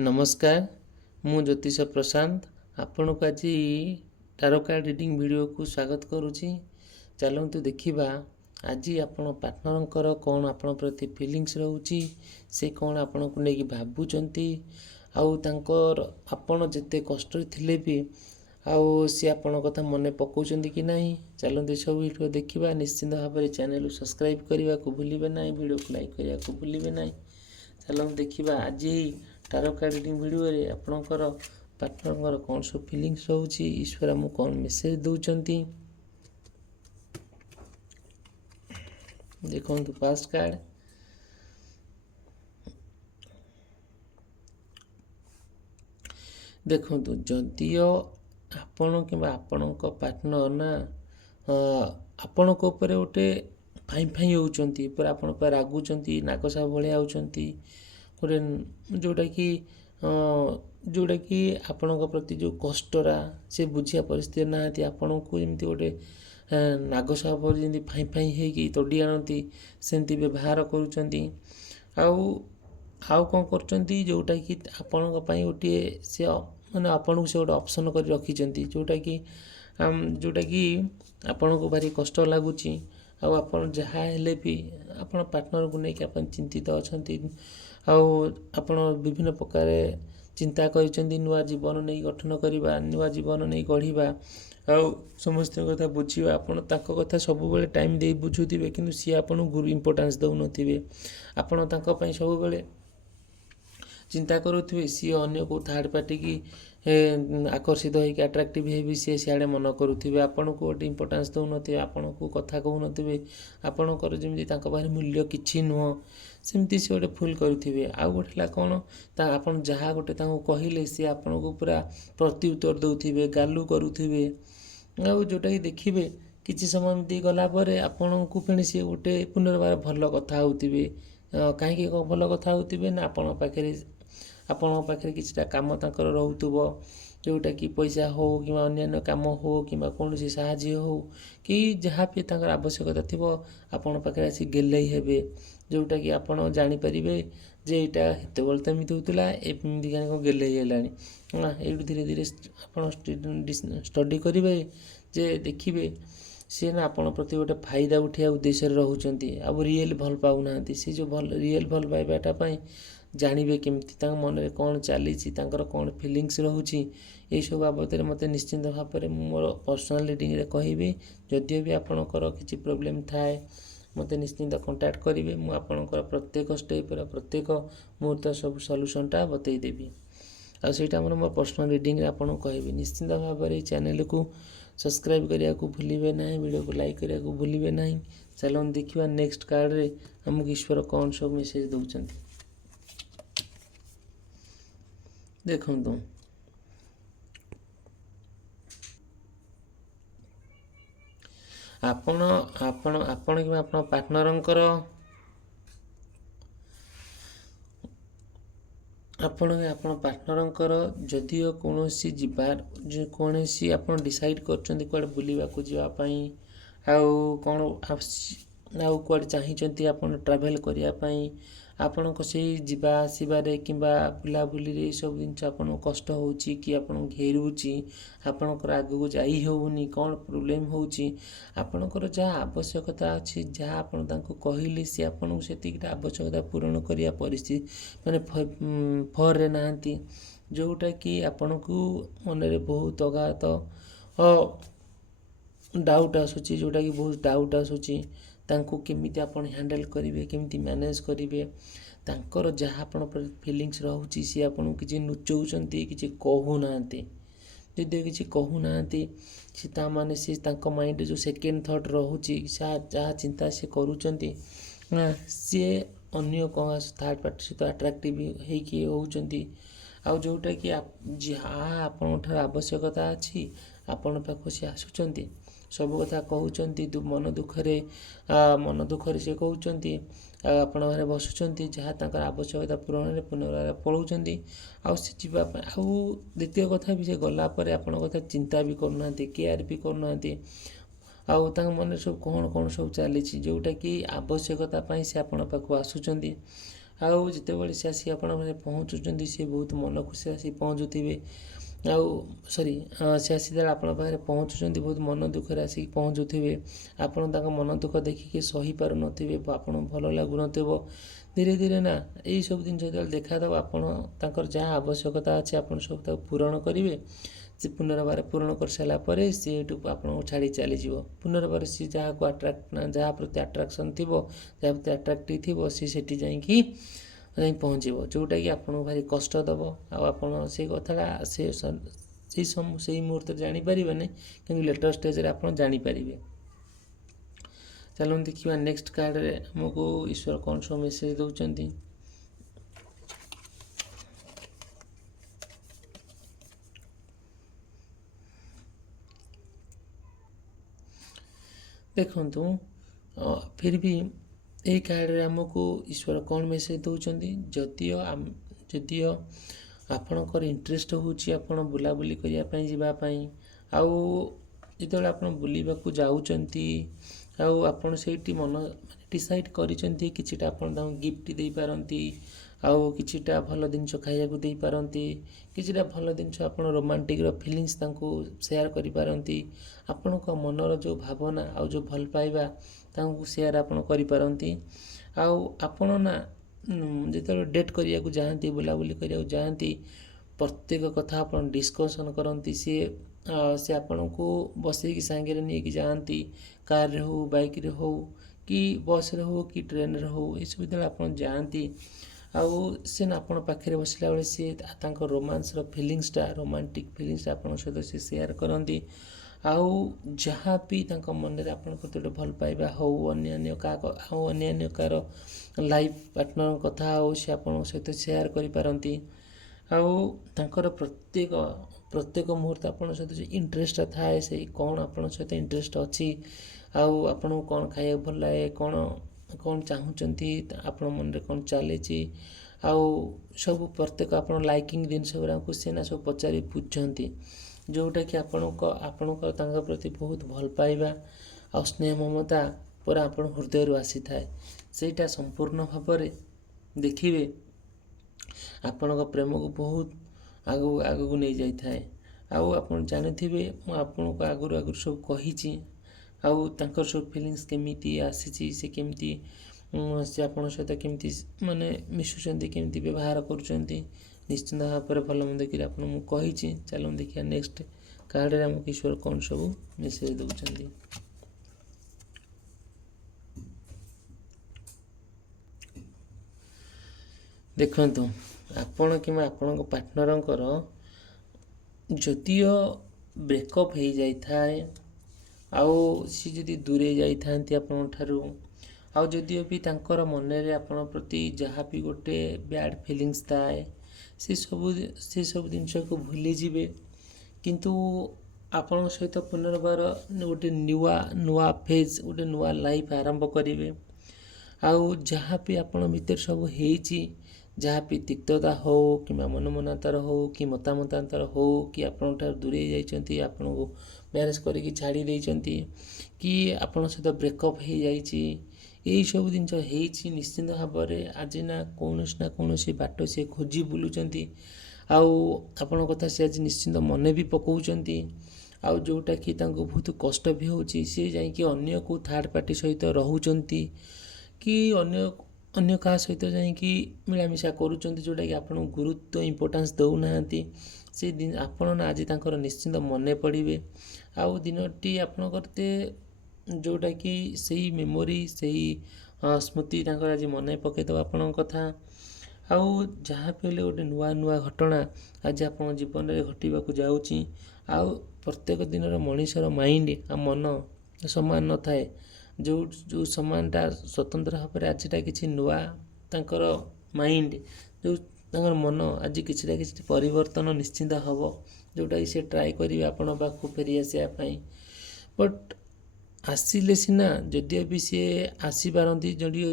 नमस्कार मु ज्योतिष प्रशांत आपनक आज टारो कार्ड रीडिंग वीडियो को स्वागत करुच्ची। चलतु देखा आज आपण पार्टनर कौन आपण प्रति फीलिंग्स रोची से कौन आपण को लेकिन भावुंट आउर आपण जिते कष्ट थिले भी आउ सी आपण कथा मन पकाउछन्ती कि नहीं। चलते सब वीडियो देखा निश्चिंत भाव में चैनल सब्सक्राइब करने को भूलिए ना, वीडियो को लाइक करने को भूलिए ना। चलते देखा आज टारो कार्ड रीडिंग वीडियो रे आपणकर पार्टनर कौन सब फीलिंग्स रोची, ईश्वर आमको कौन मेसेज दौरान। देखो पास्ट कार्ड देखु जदियो आपण कि आपण पार्टनर ना आपण गोटे फाई फाई होती पूरा आपण रागुंट नागसा भाया होती गोटे जोटा कि आपण प्रति जो कष्टरा से बुझिया परिस्थिति ना आपण को जमी गोटे नागसा भाई जमी फाई फाई होगी तोड़ी आनती सेमती व्यवहार करुँच आउ कौन कर जोटा कि आपण गोटे सी मैंने आपन को से गोटे ऑप्शन कर रखी जोटा कि आपण को भारी कष्ट लगुच आपन जहाँ हेले भी आपण पार्टनर को लेकिन आप चिंतित अच्छा आपण विभिन्न प्रकार चिंता कर नुआ जीवन नहीं गठन करवा नुआ जीवन नहीं गढ़ा आउ समस्त कथा बुझा आपण कथा सब टाइम दे बुझुवे कि सी आपन गुरु इंपोर्टेंस दौन थे आपण सब चिंता करुवे सी अन्य को थर्ड पार्टी की आकर्षित होकर अट्राक्टिव है सी सियाड़े मन करुवे आपण को गोटे इंपोर्टेंस दौन थे आपण को कथा कहून आपणकर जमी पाखे मूल्य किसी नुह सेमती सी गोटे फुल करुवे आउ गोटे कौन आप जहाँ गोटे कहले सी आपण को पूरा प्रत्युत्तर दौथे गालु करुवे आउ जोटा कि देखिए किसी समय एमती गलापर आपण को फिर सी गोटे पुनर्बार भल कथा होते कहीं भल कथा होते ना आपण पाखे किसी कम तक रोथुव जोटा कि पैसा हो कि अन्य कम हो कि कौन साहाय्य हो कि जहाँ भी आवश्यकता थी आपण पाखे आसी गेले हे जोटा कि आपण जापर जे यहाँ हेत बल तो एमती होता एमती कहीं गेले ये धीरे धीरे आप स्टडी करेंगे जे देखिए सी ना आपण प्रति गोटे फायदा उठा उद्देश्य रोचंती अब रियल भल पाऊना सी जो भल रियल भल पाइबाटा जानवे केमती मन में कौन चली कौन फिलिंग्स रोचे ये सब बाबद में मत निश्चिंत भाव में मोर पर्सनाल रीडिंग रे कहबी जदियो भी आपणकर किसी प्रोब्लेम थाए मत निश्चिंत कंटाक्ट करेंगे मुझे प्रत्येक स्टेप प्रत्येक मुहूर्त सब सल्यूशनटा बतईदेवी आईटा मोर पर्सनाल रीडिंग आपको कहबी निश्चिंत भाव में चैनल को सब्सक्राइब करने को भूलिए ना, वीडियो को लाइक करने को भूलिए ना। चलो देखा नेक्स्ट कार्ड रे हमको ईश्वर कौन सब मेसेज दौरान। देखु आपण आपण आपण कि आपण पार्टनरंकर आपण पार्टनरंकर जदियो कौन सी जीवार कौन सी आप डिसाइड कर बुलवा को जावाई आउ कौन आउ कड़े चाहते आप ट्राभेल करने आपण से जीवा आसबारे कि बुलाबुली सब जिन आपन कष्ट हो कि आप घेरुची आपणकर आगू जाई होनी कौन प्रोब्लेम होपणकर जहाँ आवश्यकता अच्छी जहाँ आपन कहले सी आपन से आवश्यकता पूरण करने परिस्थिति माने फर नहांती जोटा कि आपण को मन में बहुत अगाध डाउट आसूची जोटा कि बहुत डाउट आसूची केमिति आपण हैंडल करेंगे केमिति मैनेज करेंगे तांकर जहाँ आपण फीलिंग्स रोची सी आपन किसी लुचाऊँच कि कहूना जदि किसी कहूना सी माने सी माइंड जो सेकेंड थॉट रोची जहाँ चिंता सी करुँच सी अन्य कौन थर्ड पार्टी सहित अट्राक्टिव होती आ जोटा कि जहाँ आपण आवश्यकता अच्छी आपण पाख सी आसुँच सब कथा कहते मन दुखरे से कहते आपण घरे बसुँच जहाँ आवश्यकता पूरण पुनर्बार पलाउंट आउ द्वितीय कथा भी से गलापर आपण कथा चिंता भी करना केयर भी करना आउ मन सब कौन कौन सब चली जोटा कि आवश्यकता से आपण पाखु आसुँच ଆଉ ଯେତେବେଳେ ସେ ଆସି ଆପଣଙ୍କ ପାଖରେ ପହଞ୍ଚୁଛନ୍ତି ସେ ବହୁତ ମନ ଖୁସି ଆସି ପହଞ୍ଚୁଥିବେ। ଆଉ ସରି ସେ ଆସି ଯେତେବେଳେ ଆପଣଙ୍କ ପାଖରେ ପହଞ୍ଚୁଛନ୍ତି ବହୁତ ମନ ଦୁଃଖରେ ଆସିକି ପହଞ୍ଚୁଥିବେ। ଆପଣ ତାଙ୍କ ମନ ଦୁଃଖ ଦେଖିକି ସହିପାରୁନଥିବେ, ଆପଣଙ୍କୁ ଭଲ ଲାଗୁନଥିବ। ଧୀରେ ଧୀରେ ନା ଏଇସବୁ ଜିନିଷ ଯେତେବେଳେ ଦେଖାଦେବ ଆପଣ ତାଙ୍କର ଯାହା ଆବଶ୍ୟକତା ଅଛି ଆପଣ ସବୁ ତାକୁ ପୂରଣ କରିବେ। ସେ ପୁନର୍ବାର ପୂରଣ କରିସାରିଲା ପରେ ସିଏ ଏଇଠୁ ଆପଣଙ୍କୁ ଛାଡ଼ି ଚାଲିଯିବ। ପୁନର୍ବାର ସିଏ ଯାହାକୁ ଯାହା ପ୍ରତି ଆଟ୍ରାକ୍ସନ୍ ଥିବ, ଯାହା ପ୍ରତି ଆଟ୍ରାକ୍ଟିଭ୍ ଥିବ ସିଏ ସେଠି ଯାଇକି ପହଞ୍ଚିବ, ଯେଉଁଟାକି ଆପଣଙ୍କୁ ଭାରି କଷ୍ଟ ଦେବ। ଆଉ ଆପଣ ସେଇ କଥାଟା ସେଇ ମୁହୂର୍ତ୍ତରେ ଜାଣିପାରିବେନି, କିନ୍ତୁ ଲେଟର୍ ଷ୍ଟେଜ୍ରେ ଆପଣ ଜାଣିପାରିବେ। ଚାଲନ୍ତୁ ଦେଖିବା ନେକ୍ସଟ କାର୍ଡ଼ରେ ଆମକୁ ଈଶ୍ୱର କ'ଣ ସବୁ ମେସେଜ୍ ଦେଉଛନ୍ତି। ଦେଖନ୍ତୁ ଫିର୍ ବି ଏହି କାର୍ଡ଼ରେ ଆମକୁ ଈଶ୍ୱର କ'ଣ ମେସେଜ୍ ଦେଉଛନ୍ତି। ଯଦିଓ ଆପଣଙ୍କର ଇଣ୍ଟରେଷ୍ଟ ହେଉଛି ଆପଣ ବୁଲାବୁଲି କରିବା ପାଇଁ ଯିବା ପାଇଁ, ଆଉ ଯେତେବେଳେ ଆପଣ ବୁଲିବାକୁ ଯାଉଛନ୍ତି ଆଉ ଆପଣ ସେଇଠି ଡିସାଇଡ଼୍ କରିଛନ୍ତି କିଛିଟା ଆପଣ ତାଙ୍କୁ ଗିଫ୍ଟ ଦେଇପାରନ୍ତି, ଆଉ କିଛିଟା ଭଲ ଜିନିଷ ଖାଇବାକୁ ଦେଇପାରନ୍ତି, କିଛିଟା ଭଲ ଜିନିଷ ଆପଣ ରୋମାଣ୍ଟିକ୍ର ଫିଲିଙ୍ଗସ୍ ତାଙ୍କୁ ସେୟାର କରିପାରନ୍ତି। ଆପଣଙ୍କ ମନର ଯେଉଁ ଭାବନା ଆଉ ଯେଉଁ ଭଲ ପାଇବା ତାଙ୍କୁ ସେୟାର ଆପଣ କରିପାରନ୍ତି। ଆଉ ଆପଣ ନା ଯେତେବେଳେ ଡେଟ୍ କରିବାକୁ ଯାଆନ୍ତି, ବୁଲାବୁଲି କରିବାକୁ ଯାଆନ୍ତି, ପ୍ରତ୍ୟେକ କଥା ଆପଣ ଡିସ୍କସନ୍ କରନ୍ତି। ସେ ଆପଣଙ୍କୁ ବସେଇକି ସାଙ୍ଗରେ ନେଇକି ଯାଆନ୍ତି, କାର୍ରେ ହେଉ, ବାଇକ୍ରେ ହେଉ, କି ବସ୍ରେ ହେଉ, କି ଟ୍ରେନ୍ରେ ହେଉ। ଏସବୁ ଯେତେବେଳେ ଆପଣ ଯାଆନ୍ତି ଆଉ ସେ ଆପଣ ପାଖରେ ବସିଲା ବେଳେ ସିଏ ତାଙ୍କ ରୋମାନ୍ସର ଫିଲିଙ୍ଗସ୍ଟା, ରୋମାଣ୍ଟିକ୍ ଫିଲିଙ୍ଗସ୍ଟା ଆପଣଙ୍କ ସହିତ ସେ ସେୟାର କରନ୍ତି। ଆଉ ଯାହା ବି ତାଙ୍କ ମନରେ ଆପଣଙ୍କ ପ୍ରତି ଗୋଟେ ଭଲ ପାଇବା ହେଉ, ଅନ୍ୟାନ୍ୟ କାହାର ଲାଇଫ୍ ପାର୍ଟନରଙ୍କ କଥା ହେଉ, ସେ ଆପଣଙ୍କ ସହିତ ସେୟାର କରିପାରନ୍ତି। ଆଉ ତାଙ୍କର ପ୍ରତ୍ୟେକ ମୁହୂର୍ତ୍ତ ଆପଣଙ୍କ ସହିତ ଯେଉଁ ଇଣ୍ଟରେଷ୍ଟଟା ଥାଏ, ସେଇ କ'ଣ ଆପଣଙ୍କ ସହିତ ଇଣ୍ଟରେଷ୍ଟ ଅଛି, ଆଉ ଆପଣଙ୍କୁ କ'ଣ ଖାଇବାକୁ ଭଲ ଲାଗେ, କ'ଣ ଚାହୁଁଛନ୍ତି, ଆପଣଙ୍କ ମନରେ କ'ଣ ଚାଲିଛି, ଆଉ ସବୁ ପ୍ରତ୍ୟେକ ଆପଣ ଲାଇକିଂ ଜିନିଷ ଗୁଡ଼ାକୁ ସେନା ସବୁ ପଚାରି ବୁଝନ୍ତି, ଯେଉଁଟାକି ଆପଣଙ୍କର ତାଙ୍କ ପ୍ରତି ବହୁତ ଭଲ ପାଇବା ଆଉ ସ୍ନେହ ମମତା ପୁରା ଆପଣଙ୍କ ହୃଦୟରୁ ଆସିଥାଏ। ସେଇଟା ସମ୍ପୂର୍ଣ୍ଣ ଭାବରେ ଦେଖିବେ ଆପଣଙ୍କ ପ୍ରେମକୁ ବହୁତ ଆଗକୁ ନେଇଯାଇଥାଏ। ଆଉ ଆପଣ ଜାଣିଥିବେ ମୁଁ ଆପଣଙ୍କୁ ଆଗରୁ ସବୁ କହିଛି, ଆଉ ତାଙ୍କର ସବୁ ଫିଲିଙ୍ଗସ୍ କେମିତି ଆସିଛି, ସେ ଆପଣଙ୍କ ସହିତ କେମିତି ମିଶୁଛନ୍ତି, କେମିତି ବ୍ୟବହାର କରୁଛନ୍ତି, ନିଶ୍ଚିନ୍ତ ଭାବରେ ଭଲ ମନ୍ଦ କରି ଆପଣଙ୍କୁ ମୁଁ କହିଛି। ଚାଲନ୍ତୁ ଦେଖିବା ନେକ୍ସଟ କାର୍ଡ଼ରେ ଆମକୁ ଈଶ୍ୱର କ'ଣ ସବୁ ମେସେଜ୍ ଦେଉଛନ୍ତି। ଦେଖନ୍ତୁ ଆପଣ କିମ୍ବା ଆପଣଙ୍କ ପାର୍ଟନରଙ୍କର ଯଦିଓ ବ୍ରେକଅପ୍ ହେଇଯାଇଥାଏ, ଆଉ ସେ ଯଦି ଦୂରେଇ ଯାଇଥାନ୍ତି ଆପଣଙ୍କ ଠାରୁ, ଆଉ ଯଦିଓ ବି ତାଙ୍କର ମନରେ ଆପଣଙ୍କ ପ୍ରତି ଯାହା ବି ଗୋଟେ ବ୍ୟାଡ଼୍ ଫିଲିଙ୍ଗସ୍ ଥାଏ, ସେସବୁ ଜିନିଷକୁ ଭୁଲିଯିବେ। କିନ୍ତୁ ଆପଣଙ୍କ ସହିତ ପୁନର୍ବାର ଗୋଟେ ନୂଆ ଫେଜ୍, ଗୋଟେ ନୂଆ ଲାଇଫ୍ ଆରମ୍ଭ କରିବେ। ଆଉ ଯାହା ବି ଆପଣଙ୍କ ଭିତରେ ସବୁ ହେଇଛି, ଯାହା ବି ତିକ୍ତତା ହେଉ, କିମ୍ବା ମନମନାନ୍ତର ହେଉ, କି ମତାମତାନ୍ତର ହେଉ, କି ଆପଣଙ୍କଠାରୁ ଦୂରେଇ ଯାଇଛନ୍ତି, ଆପଣଙ୍କୁ ମ୍ୟାରେଜ୍ କରିକି ଛାଡ଼ି ଦେଇଛନ୍ତି, କି ଆପଣଙ୍କ ସହିତ ବ୍ରେକଅପ୍ ହେଇଯାଇଛି, ଏଇସବୁ ଜିନିଷ ହେଇଛି, ନିଶ୍ଚିନ୍ତ ଭାବରେ ଆଜି ନା କୌଣସି ବାଟ ସେ ଖୋଜି ବୁଲୁଛନ୍ତି। ଆଉ ଆପଣଙ୍କ କଥା ସେ ଆଜି ନିଶ୍ଚିନ୍ତ ମନେ ବି ପକାଉଛନ୍ତି। ଆଉ ଯେଉଁଟାକି ତାଙ୍କୁ ବହୁତ କଷ୍ଟ ବି ହେଉଛି, ସେ ଯାଇକି ଅନ୍ୟ କେଉଁ ଥାର୍ଡ଼ ପାର୍ଟି ସହିତ ରହୁଛନ୍ତି, କି ଅନ୍ୟ କାହା ସହିତ ଯାଇକି ମିଳାମିଶା କରୁଛନ୍ତି, ଯେଉଁଟାକି ଆପଣଙ୍କୁ ଗୁରୁତ୍ୱ ଇମ୍ପୋର୍ଟାନ୍ସ ଦେଉନାହାନ୍ତି। ଆପଣ ନା ଆଜି ତାଙ୍କର ନିଶ୍ଚିନ୍ତ ମନେ ପଡ଼ିବେ। ଆଉ ଦିନଟି ଆପଣଙ୍କର ଯେଉଁଟାକି ସେଇ ମେମୋରି, ସେଇ ସ୍ମୃତି ତାଙ୍କର ଆଜି ମନେ ପକାଇଦେବ ଆପଣଙ୍କ କଥା। ଆଉ ଯାହା ବି ହେଲେ ଗୋଟେ ନୂଆ ଘଟଣା ଆଜି ଆପଣଙ୍କ ଜୀବନରେ ଘଟିବାକୁ ଯାଉଛି। ଆଉ ପ୍ରତ୍ୟେକ ଦିନର ମଣିଷର ମାଇଣ୍ଡ ଆଉ ମନ ସମାନ ନଥାଏ। ଯେଉଁ ସମାନଟା ସ୍ୱତନ୍ତ୍ର ଭାବରେ ଆଜିଟା କିଛି ନୂଆ ତାଙ୍କର ମାଇଣ୍ଡ, ତାଙ୍କର ମନ ଆଜି କିଛିଟା କିଛି ପରିବର୍ତ୍ତନ ନିଶ୍ଚିନ୍ତ ହେବ, ଯେଉଁଟାକି ସେ ଟ୍ରାଏ କରିବେ ଆପଣଙ୍କ ପାଖକୁ ଫେରି ଆସିବା ପାଇଁ। ବଟ୍ ଆସିଲେ ସିନା, ଯଦିଓ ବି ସିଏ ଆସିପାରନ୍ତି, ଯଦିଓ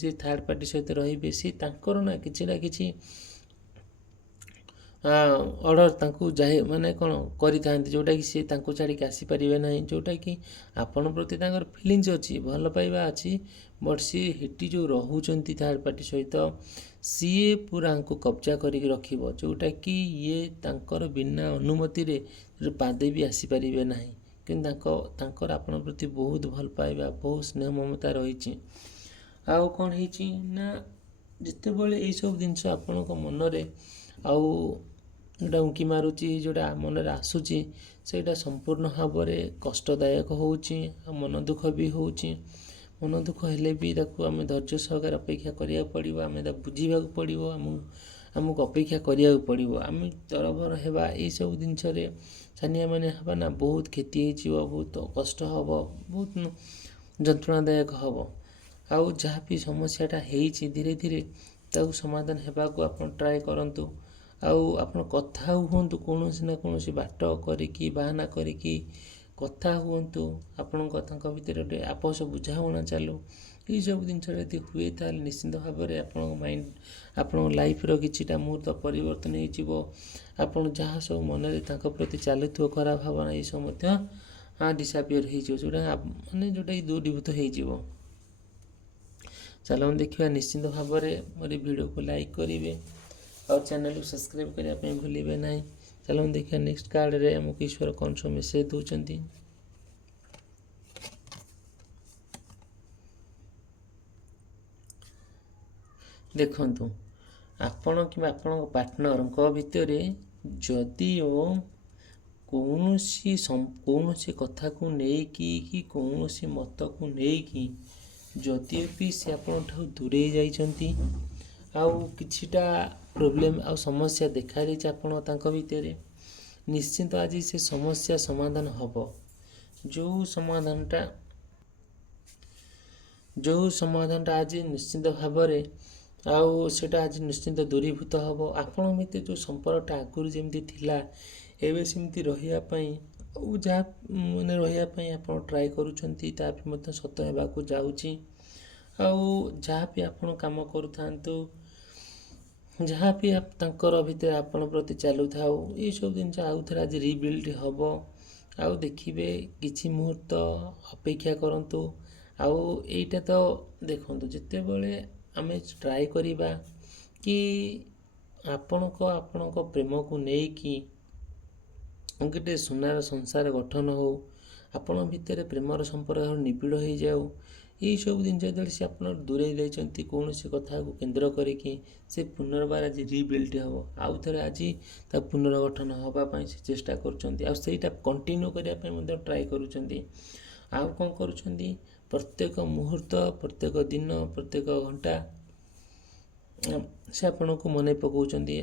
ସିଏ ଥାର୍ଡ଼ ପାର୍ଟି ସହିତ ରହିବେ, ସିଏ ତାଙ୍କର ନା କିଛି ଅର୍ଡ଼ର ତାଙ୍କୁ ଯାଇ ମାନେ କ'ଣ କରିଥାନ୍ତି, ଯେଉଁଟାକି ସିଏ ତାଙ୍କୁ ଛାଡ଼ିକି ଆସିପାରିବେ ନାହିଁ, ଯେଉଁଟାକି ଆପଣ ପ୍ରତି ତାଙ୍କର ଫିଲିଙ୍ଗସ୍ ଅଛି, ଭଲ ପାଇବା ଅଛି, ବଟ୍ ସିଏ ହେଠି ଯେଉଁ ରହୁଛନ୍ତି ଥାର୍ଡ଼ ପାର୍ଟି ସହିତ ସିଏ ପୁରା ଆଙ୍କୁ କବ୍ଜା କରିକି ରଖିବ, ଯେଉଁଟାକି ଇଏ ତାଙ୍କର ବିନା ଅନୁମତିରେ ପାଦେ ବି ଆସିପାରିବେ ନାହିଁ। କିନ୍ତୁ ତାଙ୍କର ଆପଣଙ୍କ ପ୍ରତି ବହୁତ ଭଲ ପାଇବା, ବହୁତ ସ୍ନେହ ମମତା ରହିଛି। ଆଉ କ'ଣ ହେଇଛି ନା, ଯେତେବେଳେ ଏଇସବୁ ଜିନିଷ ଆପଣଙ୍କ ମନରେ ଆଉ ଯେଉଁଟା ଉଙ୍କି ମାରୁଛି, ଯେଉଁଟା ମନରେ ଆସୁଛି, ସେଇଟା ସମ୍ପୂର୍ଣ୍ଣ ଭାବରେ କଷ୍ଟଦାୟକ ହେଉଛି, ଆଉ ମନ ଦୁଃଖ ବି ହେଉଛି। ମନ ଦୁଃଖ ହେଲେ ବି ତାକୁ ଆମେ ଧୈର୍ଯ୍ୟ ସହକାରେ ଅପେକ୍ଷା କରିବାକୁ ପଡ଼ିବ, ଆମେ ତାକୁ ବୁଝିବାକୁ ପଡ଼ିବ, ଆମକୁ ଅପେକ୍ଷା କରିବାକୁ ପଡ଼ିବ। ଆମେ ତରବର ହେବା ଏଇସବୁ ଜିନିଷରେ ଛାନିଆ ମାନିଆ ହେବା ନା, ବହୁତ କ୍ଷତି ହେଇଯିବ, ବହୁତ କଷ୍ଟ ହେବ, ବହୁତ ଯନ୍ତ୍ରଣାଦାୟକ ହେବ। ଆଉ ଯାହା ବି ସମସ୍ୟାଟା ହେଇଛି ଧୀରେ ଧୀରେ ତାକୁ ସମାଧାନ ହେବାକୁ ଆପଣ ଟ୍ରାଏ କରନ୍ତୁ। ଆଉ ଆପଣ କଥା ହୁଅନ୍ତୁ, କୌଣସି ନା କୌଣସି ବାଟ କରିକି ବାହାନା କରିକି କଥା ହୁଅନ୍ତୁ, ତାଙ୍କ ଭିତରେ ଗୋଟେ ଆପୋଷ ବୁଝାମଣା ଚାଲୁ। ଏଇସବୁ ଜିନିଷ ଯଦି ହୁଏ ତାହେଲେ ନିଶ୍ଚିନ୍ତ ଭାବରେ ଆପଣଙ୍କ ଲାଇଫ୍ର କିଛିଟା ମୁହୂର୍ତ୍ତ ପରିବର୍ତ୍ତନ ହେଇଯିବ। ଆପଣ ଯାହା ସବୁ ମନରେ ତାଙ୍କ ପ୍ରତି ଚାଲୁଥିବ ଖରାପ ଭାବନା, ଏଇସବୁ ମଧ୍ୟ ଡିସାପିଅର୍ ହେଇଯିବ, ଯେଉଁଟାକି ଦୂରୀଭୂତ ହେଇଯିବ। ଚାଲନ୍ତୁ ଦେଖିବା, ନିଶ୍ଚିନ୍ତ ଭାବରେ ମୋର ଭିଡ଼ିଓକୁ ଲାଇକ୍ କରିବେ ଆଉ ଚ୍ୟାନେଲକୁ ସବସ୍କ୍ରାଇବ୍ କରିବା ପାଇଁ ଭୁଲିବେ ନାହିଁ। ଚାଲନ୍ତୁ ଦେଖିବା ନେକ୍ସଟ କାର୍ଡ଼ରେ ଆମକୁ ଈଶ୍ୱର କ'ଣ ସବୁ ମେସେଜ ଦେଉଛନ୍ତି। ଦେଖନ୍ତୁ, ଆପଣ କିମ୍ବା ଆପଣଙ୍କ ପାର୍ଟନରଙ୍କ ଭିତରେ ଯଦିଓ କୌଣସି କଥାକୁ ନେଇକି କି କୌଣସି ମତକୁ ନେଇକି ଯଦିଓ ବି ସେ ଆପଣଙ୍କଠାରୁ ଦୂରେଇ ଯାଇଛନ୍ତି, ଆଉ କିଛିଟା ପ୍ରୋବ୍ଲେମ୍ ଆଉ ସମସ୍ୟା ଦେଖାଦେଇଛି ଆପଣ ତାଙ୍କ ଭିତରେ, ନିଶ୍ଚିନ୍ତ ଆଜି ସେ ସମସ୍ୟା ସମାଧାନ ହେବ। ଯେଉଁ ସମାଧାନଟା ଆଜି ନିଶ୍ଚିନ୍ତ ଭାବରେ ଆଉ ସେଇଟା ଆଜି ନିଶ୍ଚିନ୍ତ ଦୂରୀଭୂତ ହେବ। ଆପଣଙ୍କ ଭିତରେ ଯେଉଁ ସମ୍ପର୍କଟା ଆଗରୁ ଯେମିତି ଥିଲା ଏବେ ସେମିତି ରହିବା ପାଇଁ, ଆଉ ଯାହା ରହିବା ପାଇଁ ଆପଣ ଟ୍ରାଏ କରୁଛନ୍ତି, ତା ବି ମଧ୍ୟ ସତ ହେବାକୁ ଯାଉଛି। ଆଉ ଯାହା ବି ଆପଣ କାମ କରୁଥାନ୍ତୁ, ଯାହା ବି ତାଙ୍କର ଭିତରେ ଆପଣ ପ୍ରତି ଚାଲୁଥାଉ, ଏଇସବୁ ଜିନିଷ ଆଉଥରେ ଆଜି ରିବିଲ୍ଡ ହେବ। ଆଉ ଦେଖିବେ, କିଛି ମୁହୂର୍ତ୍ତ ଅପେକ୍ଷା କରନ୍ତୁ। ଆଉ ଏଇଟା ତ ଦେଖନ୍ତୁ, ଯେତେବେଳେ ଆମେ ଟ୍ରାଏ କରିବା କି ଆପଣଙ୍କ ପ୍ରେମକୁ ନେଇକି ଗୋଟେ ସୁନାର ସଂସାର ଗଠନ ହେଉ, ଆପଣଙ୍କ ଭିତରେ ପ୍ରେମର ସମ୍ପର୍କ ନିବିଡ଼ ହୋଇଯାଉ, ଏଇସବୁ ଜିନିଷ ଯେତେବେଳେ ସେ ଆପଣ ଦୂରେଇ ଦେଇଛନ୍ତି କୌଣସି କଥାକୁ କେନ୍ଦ୍ର କରିକି, ସେ ପୁନର୍ବାର ଆଜି ରିବିଲ୍ଡ ହେବ। ଆଉ ଥରେ ଆଜି ତା ପୁନର୍ଗଠନ ହେବା ପାଇଁ ସେ ଚେଷ୍ଟା କରୁଛନ୍ତି, ଆଉ ସେଇଟା କଣ୍ଟିନ୍ୟୁ କରିବା ପାଇଁ ମଧ୍ୟ ଟ୍ରାଏ କରୁଛନ୍ତି। ଆଉ କ'ଣ କରୁଛନ୍ତି, ପ୍ରତ୍ୟେକ ମୁହୂର୍ତ୍ତ, ପ୍ରତ୍ୟେକ ଦିନ, ପ୍ରତ୍ୟେକ ଘଣ୍ଟା ସେ ଆପଣଙ୍କୁ ମନେ ପକାଉଛନ୍ତି।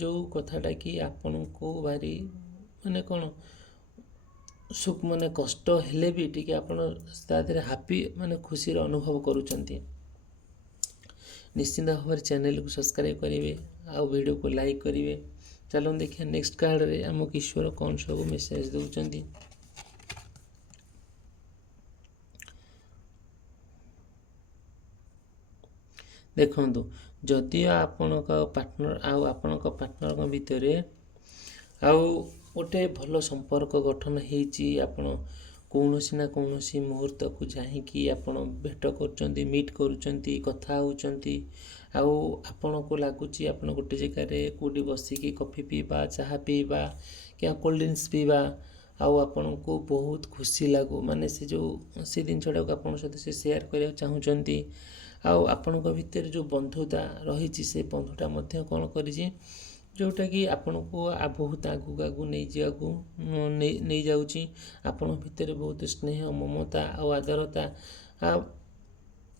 ଯେଉଁ କଥାଟା କି ଆପଣଙ୍କୁ ଭାରି କଷ୍ଟ ହେଲେ ବି ଟିକେ ଆପଣ ତା ଦେହରେ ଖୁସିର ଅନୁଭବ କରୁଛନ୍ତି। ନିଶ୍ଚିନ୍ତ ଭାବରେ ଚ୍ୟାନେଲକୁ ସବସ୍କ୍ରାଇବ୍ କରିବେ ଆଉ ଭିଡ଼ିଓକୁ ଲାଇକ୍ କରିବେ। ଚାଲନ୍ତୁ ଦେଖିବା ନେକ୍ସଟ କାର୍ଡ଼ରେ ଆମକୁ ଈଶ୍ୱର କ'ଣ ସବୁ ମେସେଜ ଦେଉଛନ୍ତି। ଦେଖନ୍ତୁ, ଯଦିଓ ଆପଣଙ୍କ ପାର୍ଟନରଙ୍କ ଭିତରେ ଆଉ ଗୋଟେ ଭଲ ସମ୍ପର୍କ ଗଠନ ହେଇଛି, ଆପଣ କୌଣସି ନା କୌଣସି ମୁହୂର୍ତ୍ତକୁ ଯାଇକି ଆପଣ ଭେଟ କରୁଛନ୍ତି, ମିଟ୍ କରୁଛନ୍ତି, କଥା ହେଉଛନ୍ତି, ଆଉ ଆପଣଙ୍କୁ ଲାଗୁଛି ଆପଣ ଗୋଟେ ଜାଗାରେ କେଉଁଠି ବସିକି କଫି ପିଇବା, ଚାହା ପିଇବା କି କୋଲ୍ଡ ଡ୍ରିଙ୍କସ୍ ପିଇବା, ଆଉ ଆପଣଙ୍କୁ ବହୁତ ଖୁସି ଲାଗୁ, ସେ ଜିନିଷଟାକୁ ଆପଣଙ୍କ ସହିତ ସେ ସେୟାର କରିବାକୁ ଚାହୁଁଛନ୍ତି। ଆଉ ଆପଣଙ୍କ ଭିତରେ ଯେଉଁ ବନ୍ଧୁତା ରହିଛି, ସେ ବନ୍ଧୁଟା ମଧ୍ୟ କ'ଣ କରିଛି, ଯେଉଁଟାକି ଆପଣଙ୍କୁ ବହୁତ ଆଗକୁ ନେଇଯାଉଛି। ଆପଣଙ୍କ ଭିତରେ ବହୁତ ସ୍ନେହ, ମମତା ଆଉ ଆଦରତା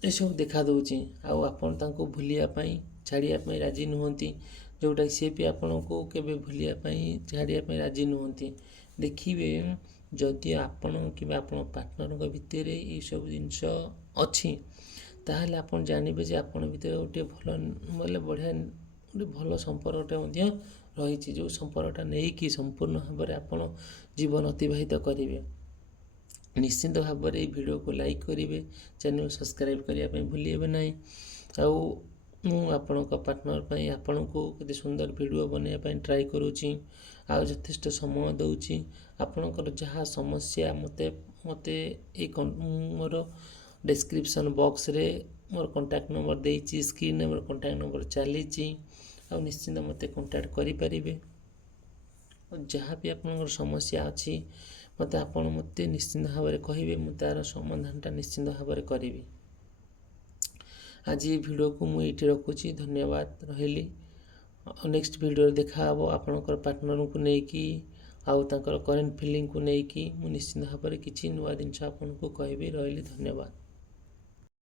ଏସବୁ ଦେଖା ଦେଉଛି। ଆଉ ଆପଣ ତାଙ୍କୁ ଭୁଲିବା ପାଇଁ, ଛାଡ଼ିବା ପାଇଁ ରାଜି ନୁହନ୍ତି, ଯେଉଁଟାକି ସେ ବି ଆପଣଙ୍କୁ କେବେ ଭୁଲିବା ପାଇଁ, ଛାଡ଼ିବା ପାଇଁ ରାଜି ନୁହନ୍ତି। ଦେଖିବେ, ଯଦି ଆପଣ କିମ୍ବା ଆପଣଙ୍କ ପାର୍ଟନରଙ୍କ ଭିତରେ ଏଇସବୁ ଜିନିଷ ଅଛି, ତାହେଲେ ଆପଣ ଜାଣିବେ ଯେ ଆପଣଙ୍କ ଭିତରେ ଗୋଟେ ଭଲ ସମ୍ପର୍କଟା ମଧ୍ୟ ରହିଛି, ଯେଉଁ ସମ୍ପର୍କଟା ନେଇକି ସମ୍ପୂର୍ଣ୍ଣ ଭାବରେ ଆପଣ ଜୀବନ ଅତିବାହିତ କରିବେ। ନିଶ୍ଚିନ୍ତ ଭାବରେ ଏହି ଭିଡ଼ିଓକୁ ଲାଇକ୍ କରିବେ, ଚ୍ୟାନେଲ୍ ସବସ୍କ୍ରାଇବ୍ କରିବା ପାଇଁ ଭୁଲିବେ ନାହିଁ। ଆଉ ମୁଁ ଆପଣଙ୍କ ପାର୍ଟନର୍ ପାଇଁ ଆପଣଙ୍କୁ କେତେ ସୁନ୍ଦର ଭିଡ଼ିଓ ବନେଇବା ପାଇଁ ଟ୍ରାଏ କରୁଛି, ଆଉ ଯଥେଷ୍ଟ ସମୟ ଦେଉଛି। ଆପଣଙ୍କର ଯାହା ସମସ୍ୟା ମୋତେ ମୋର ଡେସ୍କ୍ରିପସନ୍ ବକ୍ସରେ ମୋର କଣ୍ଟାକ୍ଟ ନମ୍ବର ଦେଇଛି, ସ୍କ୍ରିନ୍ରେ ମୋର କଣ୍ଟାକ୍ଟ ନମ୍ବର ଚାଲିଛି, ଆଉ ନିଶ୍ଚିନ୍ତ ମୋତେ କଣ୍ଟାକ୍ଟ କରିପାରିବେ। ଯାହା ବି ଆପଣଙ୍କର ସମସ୍ୟା ଅଛି ମୋତେ ନିଶ୍ଚିନ୍ତ ଭାବରେ କହିବେ, ମୁଁ ତା'ର ସମାଧାନଟା ନିଶ୍ଚିନ୍ତ ଭାବରେ କରିବି। ଆଜି ଏ ଭିଡ଼ିଓକୁ ମୁଁ ଏଇଠି ରଖୁଛି। ଧନ୍ୟବାଦ, ରହିଲି। ନେକ୍ସଟ ଭିଡ଼ିଓରେ ଦେଖାହେବ ଆପଣଙ୍କର ପାର୍ଟନରଙ୍କୁ ନେଇକି ଆଉ ତାଙ୍କର କରେଣ୍ଟ ଫିଲିଂକୁ ନେଇକି। ମୁଁ ନିଶ୍ଚିନ୍ତ ଭାବରେ କିଛି ନୂଆ ଜିନିଷ ଆପଣଙ୍କୁ କହିବି। ରହିଲି, ଧନ୍ୟବାଦ।